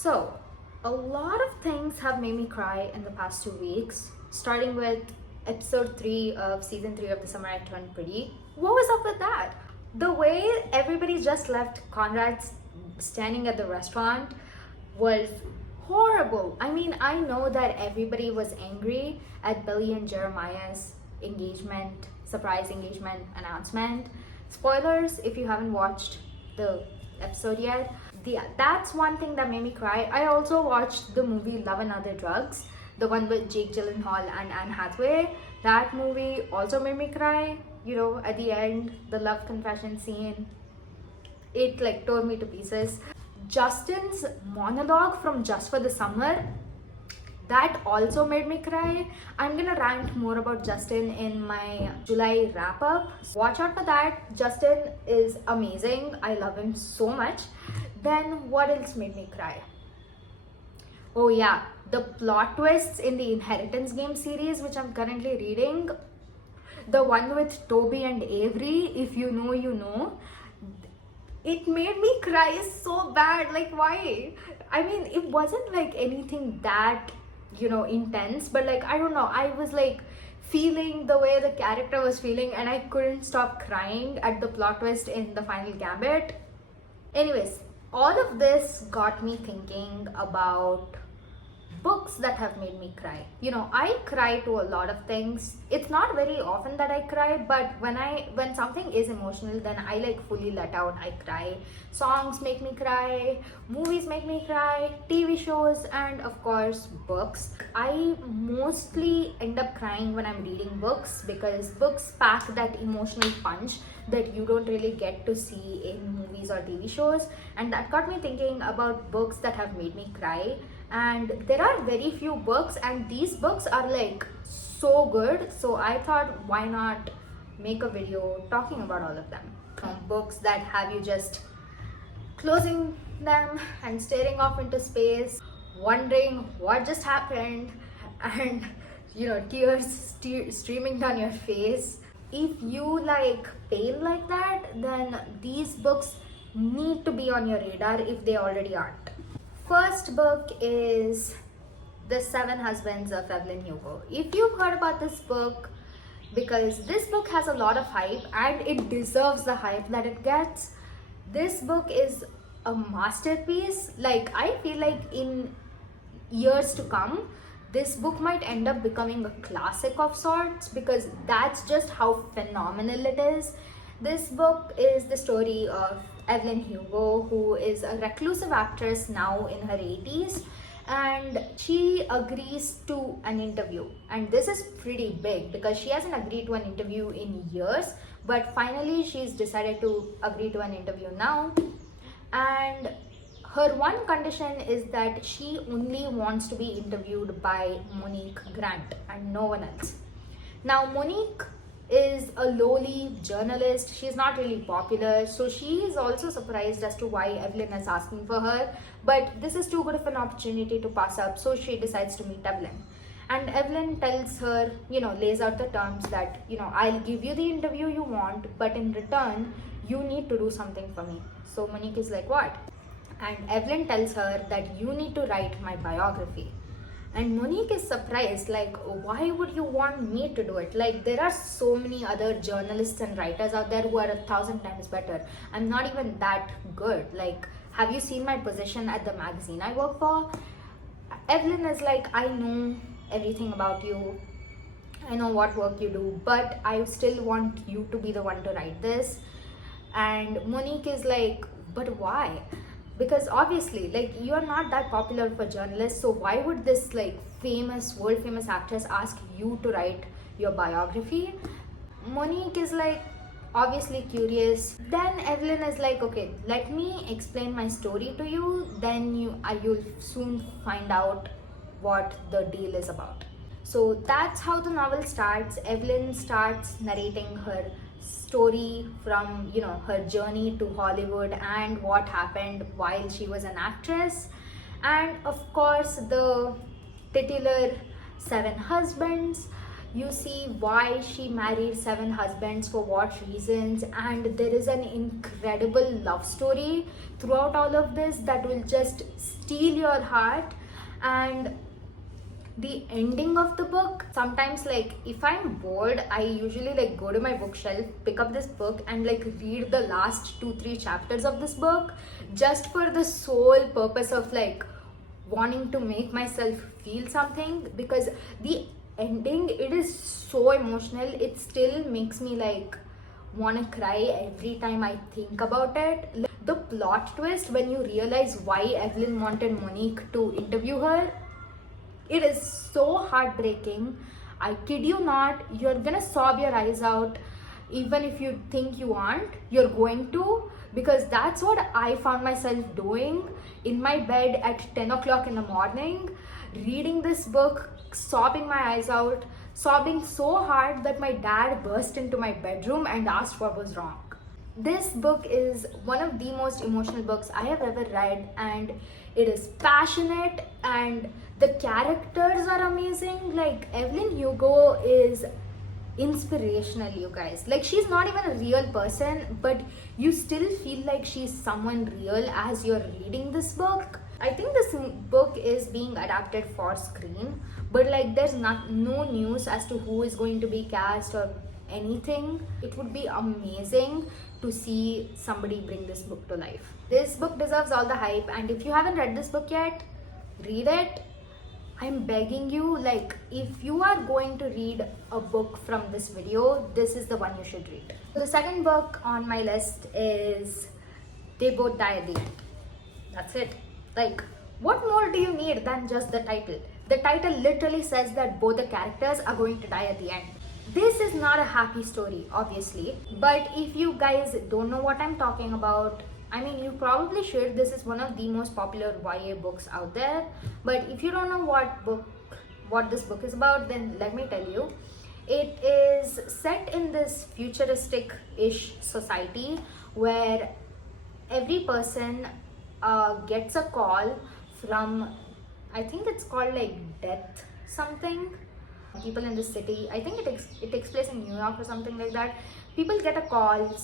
So, a lot of things have made me cry in the past 2 weeks, starting with episode 3 of season 3 of The Summer I Turned Pretty. What was up with that? The way everybody just left Conrad standing at the restaurant was horrible. I mean, I know that everybody was angry at Billy and Jeremiah's engagement, surprise engagement announcement. Spoilers if you haven't watched the episode yet. That's one thing that made me cry. I also watched the movie Love and Other Drugs, the one with Jake Gyllenhaal and Anne Hathaway. That movie also made me cry. You know, at the end, the love confession scene, it like tore me to pieces. Justin's monologue from Just for the Summer, that also made me cry. I'm gonna rant more about Justin in my July wrap up. Watch out for that. Justin is amazing. I love him so much. Then what else made me cry? Oh yeah, the plot twists in the Inheritance Game series, which I'm currently reading. The one with Toby and Avery, if you know, you know. It made me cry so bad. Like, why? I mean, it wasn't like anything that, intense, but like, I don't know. I was like feeling the way the character was feeling, and I couldn't stop crying at the plot twist in the final gambit. Anyways, all of this got me thinking about books that have made me cry. I cry to a lot of things. It's not very often that I cry, but when something is emotional, then I like fully let out. I cry. Songs make me cry, movies make me cry, TV shows, and of course books. I mostly end up crying when I'm reading books because books pack that emotional punch that you don't really get to see in movies or TV shows. And that got me thinking about books that have made me cry. And there are very few books, and these books are like so good, so I thought, why not make a video talking about all of them. Books that have you just closing them and staring off into space, wondering what just happened, and tears streaming down your face. If you like pain like that, then these books need to be on your radar if they already aren't. First book is The 7 Husbands of Evelyn Hugo. If you've heard about this book, because this book has a lot of hype and it deserves the hype that it gets, this book is a masterpiece. Like, I feel like in years to come, this book might end up becoming a classic of sorts because that's just how phenomenal it is. This book is the story of Evelyn Hugo, who is a reclusive actress now in her 80s, and she agrees to an interview. And this is pretty big because she hasn't agreed to an interview in years, but finally she's decided to agree to an interview now. And her one condition is that she only wants to be interviewed by Monique Grant and no one else. Now, Monique is a lowly journalist. She's not really popular, so she is also surprised as to why Evelyn is asking for her, but this is too good of an opportunity to pass up, so she decides to meet Evelyn. And Evelyn tells her, lays out the terms that, I'll give you the interview you want, but in return you need to do something for me. So Monique is like, what? And Evelyn tells her that you need to write my biography. And Monique is surprised, like, why would you want me to do it? Like, there are so many other journalists and writers out there who are 1,000 times better. I'm not even that good. Like, have you seen my position at the magazine I work for? Evelyn is like, I know everything about you. I know what work you do, but I still want you to be the one to write this. And Monique is like, but why? Because obviously, like, you are not that popular for journalists, so why would this like world famous actress ask you to write your biography? Monique is like obviously curious. Then Evelyn is like, okay, let me explain my story to you, then you'll soon find out what the deal is about. So that's how the novel starts. Evelyn starts narrating her story from her journey to Hollywood and what happened while she was an actress, and of course the titular 7 husbands. You see why she married 7 husbands, for what reasons, and there is an incredible love story throughout all of this that will just steal your heart. And the ending of the book, sometimes like if I'm bored, I usually like go to my bookshelf, pick up this book and like read the last 2-3 chapters of this book, just for the sole purpose of like wanting to make myself feel something, because the ending, it is so emotional. It still makes me like want to cry every time I think about it. Like, the plot twist when you realize why Evelyn wanted Monique to interview her, it is so heartbreaking. I kid you not, you're gonna sob your eyes out. Even if you think you aren't, you're going to, because that's what I found myself doing in my bed at 10 o'clock in the morning, reading this book, sobbing my eyes out, sobbing so hard that my dad burst into my bedroom and asked what was wrong. This book is one of the most emotional books I have ever read, and it is passionate and the characters are amazing. Like, Evelyn Hugo is inspirational, you guys. Like, she's not even a real person, but you still feel like she's someone real as you're reading this book. I think this book is being adapted for screen, but like there's no news as to who is going to be cast or anything. It would be amazing to see somebody bring this book to life. This book deserves all the hype, and if you haven't read this book yet, read it. I'm begging you, like, if you are going to read a book from this video, this is the one you should read. So the second book on my list is They Both Die at the End. That's it. Like, what more do you need than just the title? The title literally says that both the characters are going to die at the end. This is not a happy story, obviously, but if you guys don't know what I'm talking about, I mean, you probably should. This is one of the most popular YA books out there. But if you don't know what this book is about, then let me tell you. It is set in this futuristic-ish society where every person gets a call from, I think it's called like death something. People in the city, I think it takes place in New York or something like that. People get a call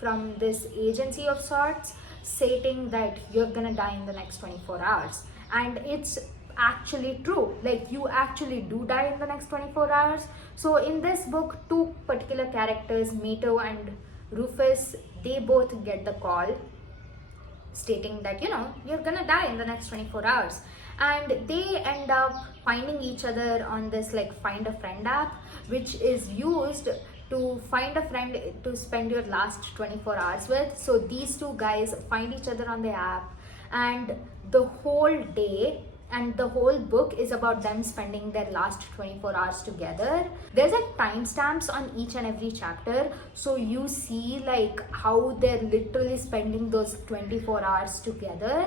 from this agency of sorts stating that you're gonna die in the next 24 hours. And it's actually true. Like, you actually do die in the next 24 hours. So in this book, two particular characters, Mito and Rufus, they both get the call stating that, you know, you're gonna die in the next 24 hours. And they end up finding each other on this like Find a Friend app, which is used to find a friend to spend your last 24 hours with. So these two guys find each other on the app, and the whole day and the whole book is about them spending their last 24 hours together. There's like timestamps on each and every chapter, so you see like how they're literally spending those 24 hours together.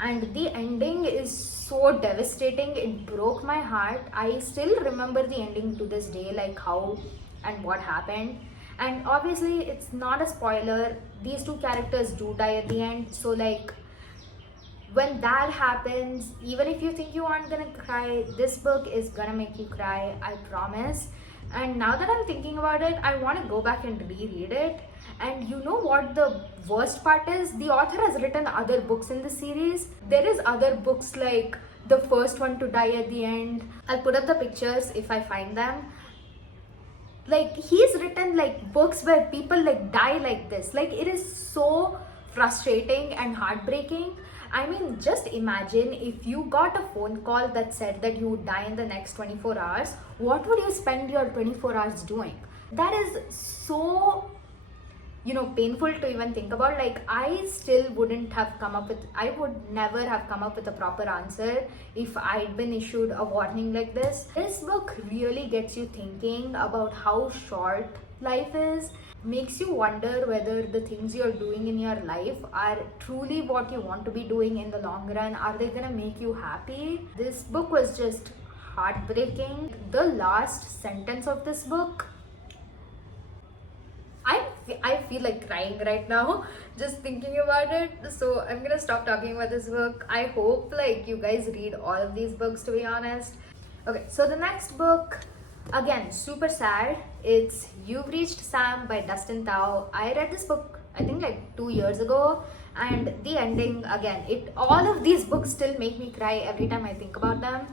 And the ending is so devastating. It broke my heart. I still remember the ending to this day, like how and what happened. And obviously it's not a spoiler, these two characters do die at the end. So like, when that happens, even if you think you aren't gonna cry, this book is gonna make you cry, I promise. And now that I'm thinking about it, I want to go back and reread it. And you know what the worst part is? The author has written other books in the series. There is other books like the first one to die at the end. I'll put up the pictures if I find them. Like, he's written like books where people like die like this. Like, it is so frustrating and heartbreaking. I mean, just imagine if you got a phone call that said that you would die in the next 24 hours. What would you spend your 24 hours doing? That is so, you know, painful to even think about. Like, I would never have come up with a proper answer if I'd been issued a warning like this. This book really gets you thinking about how short life is. Makes you wonder whether the things you're doing in your life are truly what you want to be doing in the long run. Are they gonna make you happy? This book was just heartbreaking. The last sentence of this book, I feel like crying right now just thinking about it. So I'm gonna stop talking about this book. I hope like you guys read all of these books, to be honest. Okay, so the next book Again, super sad. It's You've Reached Sam by Dustin Tao. I read this book, I think, like 2 years ago, and the ending, again, it all of these books still make me cry every time I think about them.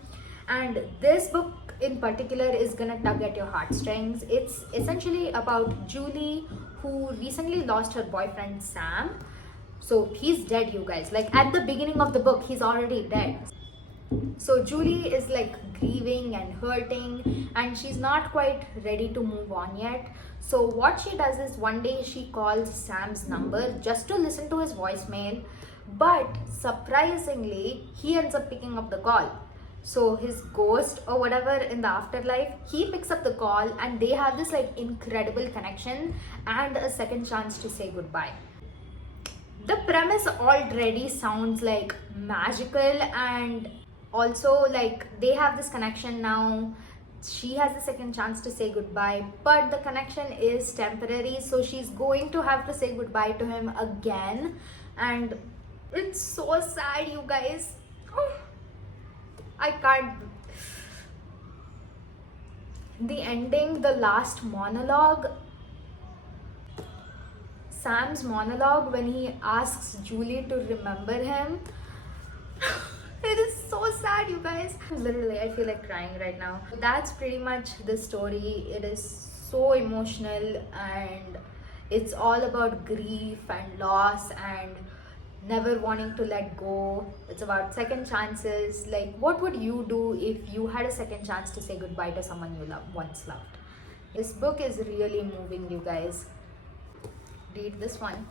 And this book in particular is gonna tug at your heartstrings. It's essentially about Julie, who recently lost her boyfriend Sam. So he's dead, you guys. Like at the beginning of the book, he's already dead. So Julie is like grieving and hurting, and she's not quite ready to move on yet. So what she does is one day she calls Sam's number just to listen to his voicemail, but surprisingly he ends up picking up the call. So his ghost or whatever in the afterlife, he picks up the call, and they have this like incredible connection and a second chance to say goodbye. The premise already sounds like magical, and also like they have this connection now. She has a second chance to say goodbye, but the connection is temporary, so she's going to have to say goodbye to him again, and it's so sad, you guys. Oh, I can't. The ending, the last monologue, Sam's monologue when he asks Julie to remember him. It is so sad, you guys. Literally, I feel like crying right now. That's pretty much the story. It is so emotional, and it's all about grief and loss and never wanting to let go. It's about second chances. Like, what would you do if you had a second chance to say goodbye to someone you once loved? This book is really moving, you guys. Read this one.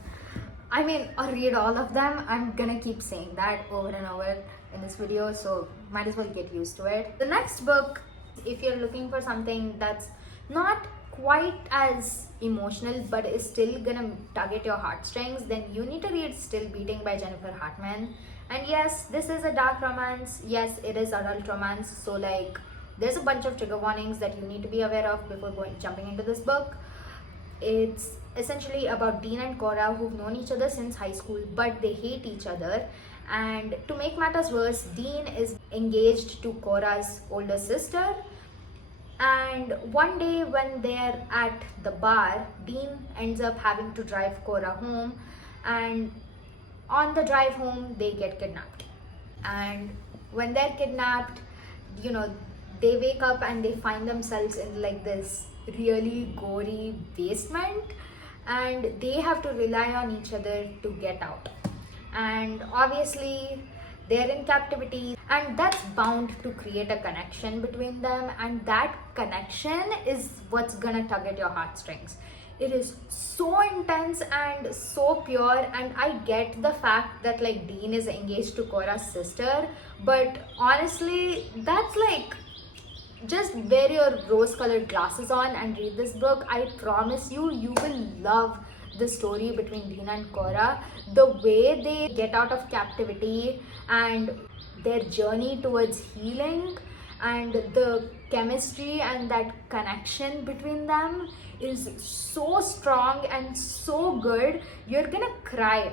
I mean, or read all of them. I'm gonna keep saying that over and over in this video, so might as well get used to it. The next book, if you're looking for something that's not quite as emotional but is still gonna tug at your heartstrings, then you need to read Still Beating by Jennifer Hartman. And yes, this is a dark romance. Yes, it is adult romance, so like there's a bunch of trigger warnings that you need to be aware of before jumping into this book. It's essentially about Dean and Cora, who've known each other since high school, but they hate each other. And to make matters worse, Dean is engaged to Cora's older sister. And one day when they're at the bar, Dean ends up having to drive Cora home, and on the drive home they get kidnapped. And when they're kidnapped, you know, they wake up and they find themselves in like this really gory basement, and they have to rely on each other to get out. And obviously they're in captivity, and that's bound to create a connection between them, and that connection is what's gonna tug at your heartstrings. It is so intense and so pure, and I get the fact that like Dean is engaged to Cora's sister, but honestly that's like, just wear your rose-colored glasses on and read this book. I promise you, you will love the story between Dean and Cora. The way they get out of captivity and their journey towards healing, and the chemistry and that connection between them is so strong and so good. You're gonna cry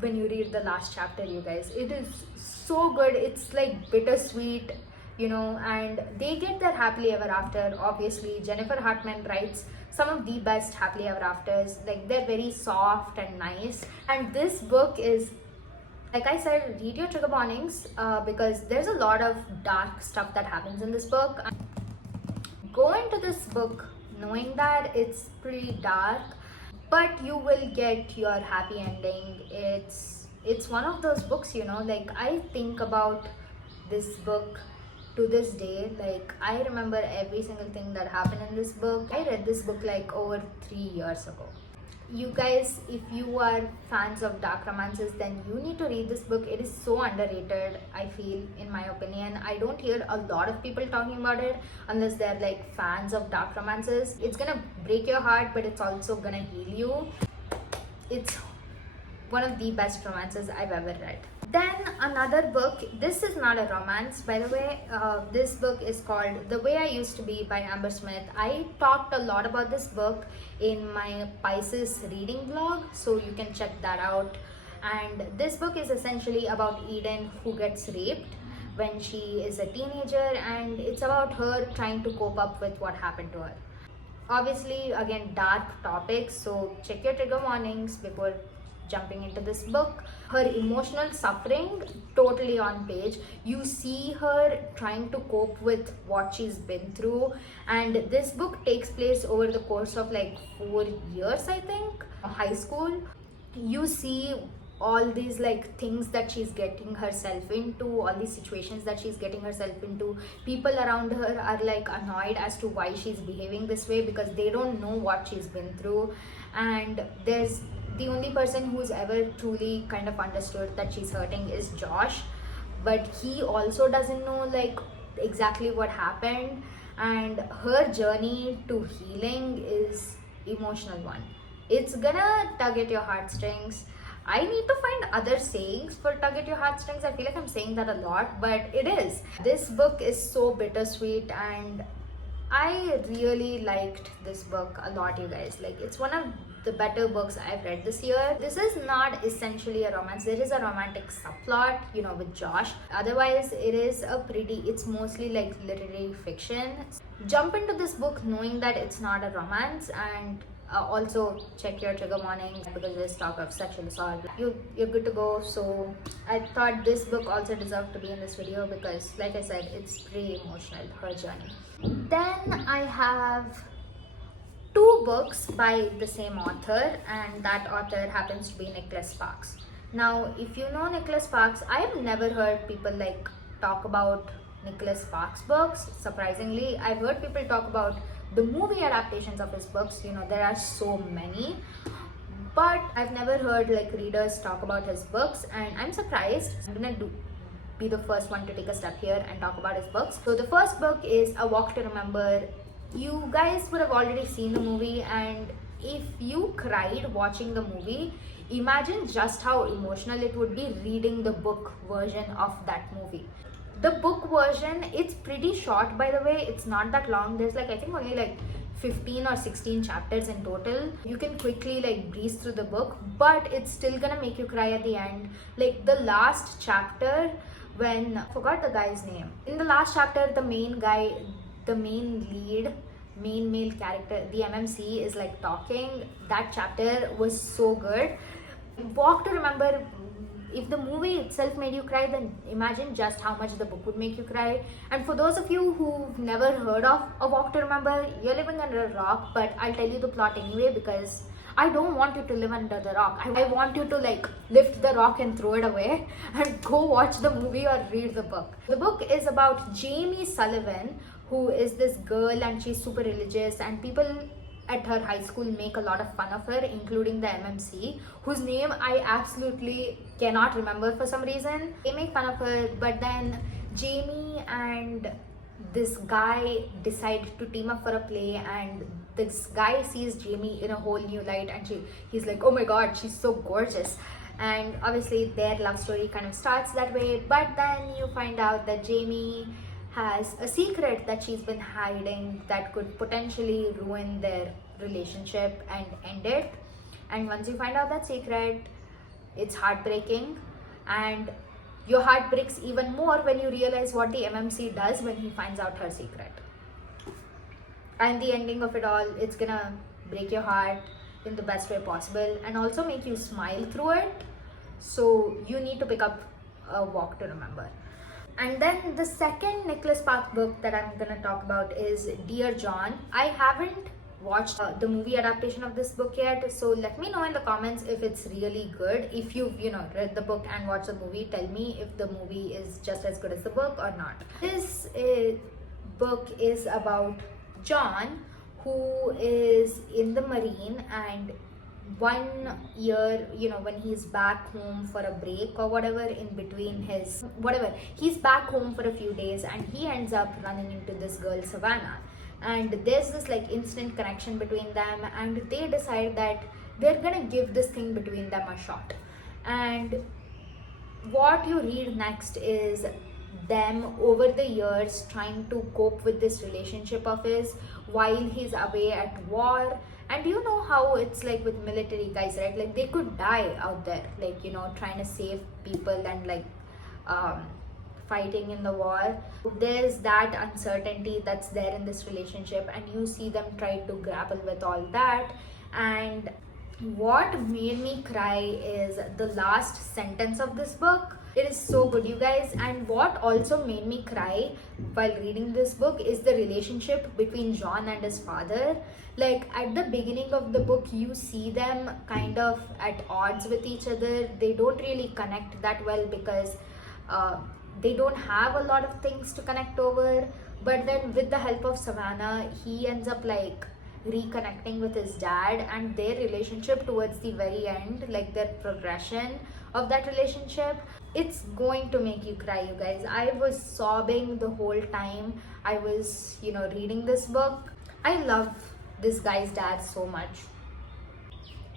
when you read the last chapter, you guys. It is so good. It's like bittersweet, you know, and they get their happily ever after. Obviously Jennifer Hartman writes some of the best happily ever afters. Like, they're very soft and nice. And this book is, like I said, read your trigger warnings, because there's a lot of dark stuff that happens in this book. Go into this book knowing that it's pretty dark, but you will get your happy ending. It's one of those books, you know, like I think about this book to this day. Like, I remember every single thing that happened in this book. I read this book like over 3 years ago. You guys, if you are fans of dark romances, then you need to read this book. It is so underrated, I feel, in my opinion. I don't hear a lot of people talking about it unless they're like fans of dark romances. It's gonna break your heart, but it's also gonna heal you. It's one of the best romances I've ever read. Then another book, this is not a romance, by the way. This book is called The Way I Used to Be by Amber Smith. I talked a lot about this book in my Pisces reading vlog, so you can check that out. And this book is essentially about Eden, who gets raped, when she is a teenager, and it's about her trying to cope up with what happened to her. Obviously, again, dark topics, so check your trigger warnings before jumping into this book. Her emotional suffering, totally on page. You see her trying to cope with what she's been through, and this book takes place over the course of like 4 years, I think, high school. You see all these like things that she's getting herself into, all these situations that she's getting herself into. People around her are like annoyed as to why she's behaving this way because they don't know what she's been through, and there's the only person who's ever truly kind of understood that she's hurting is Josh, but he also doesn't know like exactly what happened, and her journey to healing is emotional one. It's gonna tug at your heartstrings. I need to find other sayings for tug at your heartstrings. I feel like I'm saying that a lot, but it is. This book is so bittersweet, and I really liked this book a lot, you guys. Like, it's one of the better books I've read this year. This is not essentially a romance. There is a romantic subplot, with Josh. Otherwise, it's mostly like literary fiction. Jump into this book knowing that it's not a romance, and also check your trigger warnings because there's talk of sexual assault. You're good to go. So I thought this book also deserved to be in this video because, like I said, it's pretty emotional, her journey. Then I have 2 books by the same author, and that author happens to be Nicholas Sparks. Now, if you know Nicholas Sparks, I have never heard people like talk about Nicholas Sparks books. Surprisingly, I've heard people talk about the movie adaptations of his books. There are so many, but I've never heard like readers talk about his books, and I'm surprised. I'm gonna be the first one to take a step here and talk about his books. So the first book is A Walk to Remember. You guys would have already seen the movie, and if you cried watching the movie, imagine just how emotional it would be reading the book version of that movie. The book version, it's pretty short, by the way. It's not that long. There's like, I think only like 15 or 16 chapters in total. You can quickly like breeze through the book, but it's still gonna make you cry at the end. Like the last chapter, when I forgot the guy's name. In the last chapter, the main male character, the MMC, is like talking. That chapter was so good. Walk to Remember, if the movie itself made you cry, then imagine just how much the book would make you cry. And for those of you who've never heard of A Walk to Remember, you're living under a rock, but I'll tell you the plot anyway because I don't want you to live under the rock. I want you to like lift the rock and throw it away and go watch the movie or read the book. The book is about Jamie Sullivan, who is this girl, and she's super religious, and people at her high school make a lot of fun of her, including the MMC, whose name I absolutely cannot remember for some reason. They make fun of her, but then Jamie and this guy decide to team up for a play, and this guy sees Jamie in a whole new light, and he's like, oh my god, she's so gorgeous. And obviously their love story kind of starts that way, but then you find out that Jamie has a secret that she's been hiding that could potentially ruin their relationship and end it. And once you find out that secret, it's heartbreaking, and your heart breaks even more when you realize what the MMC does when he finds out her secret. And the ending of it all, it's gonna break your heart in the best way possible and also make you smile through it. So you need to pick up A Walk to Remember. And then the second Nicholas Sparks book that I'm gonna talk about is Dear John. I haven't watched the movie adaptation of this book yet, so let me know in the comments if it's really good. If you've read the book and watched the movie, tell me if the movie is just as good as the book or not. This book is about John, who is in the Marine, and one year, when he's back home for a break or whatever, in between he's back home for a few days, and he ends up running into this girl Savannah, and there's this like instant connection between them, and they decide that they're gonna give this thing between them a shot. And what you read next is them over the years trying to cope with this relationship of his while he's away at war. And you know how it's like with military guys, right? Like they could die out there, like trying to save people and like fighting in the war. There's that uncertainty that's there in this relationship, and you see them try to grapple with all that. And what made me cry is the last sentence of this book. It is so good, you guys. And what also made me cry while reading this book is the relationship between John and his father. Like at the beginning of the book, you see them kind of at odds with each other. They don't really connect that well because they don't have a lot of things to connect over. But then, with the help of Savannah, he ends up like reconnecting with his dad, and their relationship towards the very end, like their progression of that relationship, it's going to make you cry, you guys. I was sobbing the whole time I was reading this book. I love this guy's dad so much.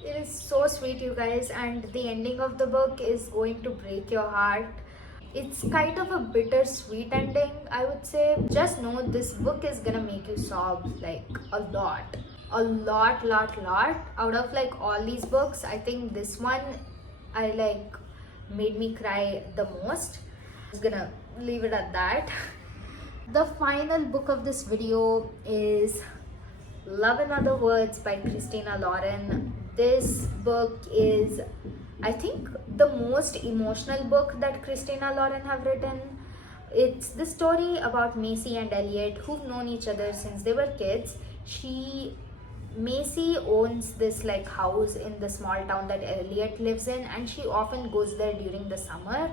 It is so sweet, you guys, and the ending of the book is going to break your heart. It's kind of a bittersweet ending, I would say. Just know this book is gonna make you sob like a lot. A lot. Out of like all these books, I think this one I like made me cry the most. I'm just gonna leave it at that. The final book of this video is Love in Other Words by Christina Lauren. This book is, I think, the most emotional book that Christina Lauren have written. It's the story about Macy and Elliot, who've known each other since they were kids. Macy owns this like house in the small town that Elliot lives in, and she often goes there during the summer,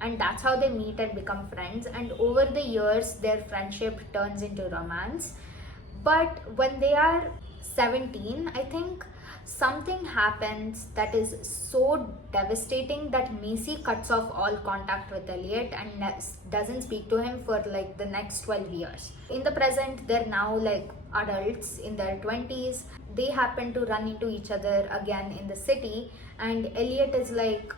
and that's how they meet and become friends. And over the years, their friendship turns into romance. But when they are 17, I think, something happens that is so devastating that Macy cuts off all contact with Elliot and doesn't speak to him for like the next 12 years. In the present, they're now like adults in their 20s. They happen to run into each other again in the city, and Elliot is like,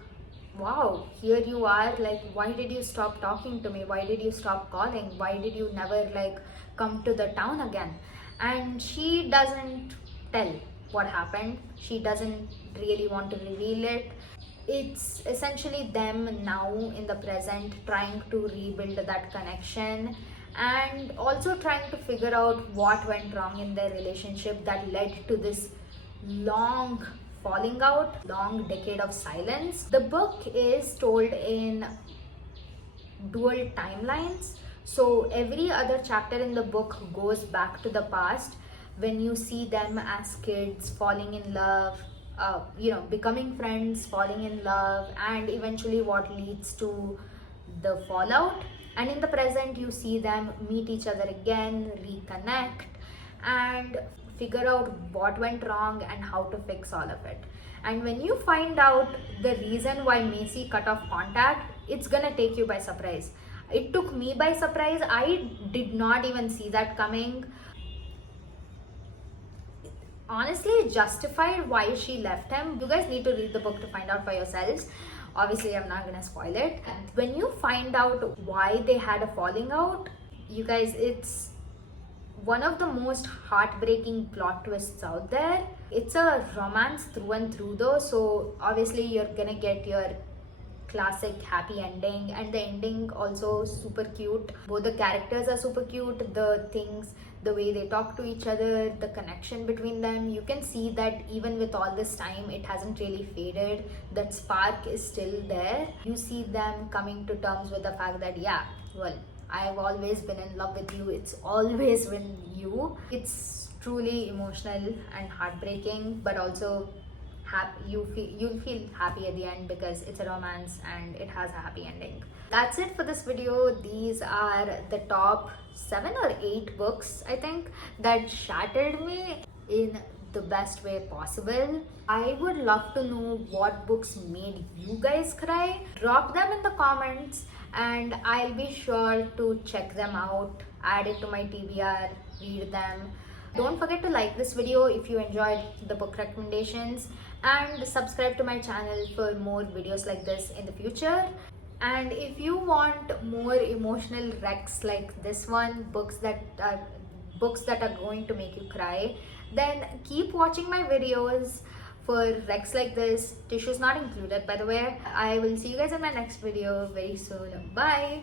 wow, here you are, like, why did you stop talking to me? Why did you stop calling? Why did you never like come to the town again? And she doesn't tell what happened. She doesn't really want to reveal it. It's essentially them now in the present trying to rebuild that connection, and also trying to figure out what went wrong in their relationship that led to this long falling out, long decade of silence. The book is told in dual timelines. So every other chapter in the book goes back to the past, when you see them as kids falling in love, becoming friends, falling in love, and eventually what leads to the fallout. And in the present, you see them meet each other again, reconnect, and figure out what went wrong and how to fix all of it. And when you find out the reason why Macy cut off contact, it's gonna take you by surprise. It took me by surprise. I did not even see that coming. Honestly, it justified why she left him. You guys need to read the book to find out for yourselves. Obviously, I'm not gonna spoil it. When you find out why they had a falling out, you guys, it's one of the most heartbreaking plot twists out there. It's a romance through and through though, so obviously you're gonna get your classic happy ending, and the ending also super cute. Both the characters are super cute. The way they talk to each other, the connection between them, you can see that even with all this time, it hasn't really faded. That spark is still there. You see them coming to terms with the fact that, yeah, well, I've always been in love with you. It's always been you. It's truly emotional and heartbreaking, but also you'll feel happy at the end because it's a romance and it has a happy ending. That's it for this video. These are the top 7 or 8 books, I think, that shattered me in the best way possible. I would love to know what books made you guys cry. Drop them in the comments and I'll be sure to check them out, add it to my TBR, read them. Don't forget to like this video if you enjoyed the book recommendations, and subscribe to my channel for more videos like this in the future. And if you want more emotional wrecks like this one, books that are going to make you cry, then keep watching my videos for wrecks like this. Tissues not included, by the way. I will see you guys in my next video very soon. Bye.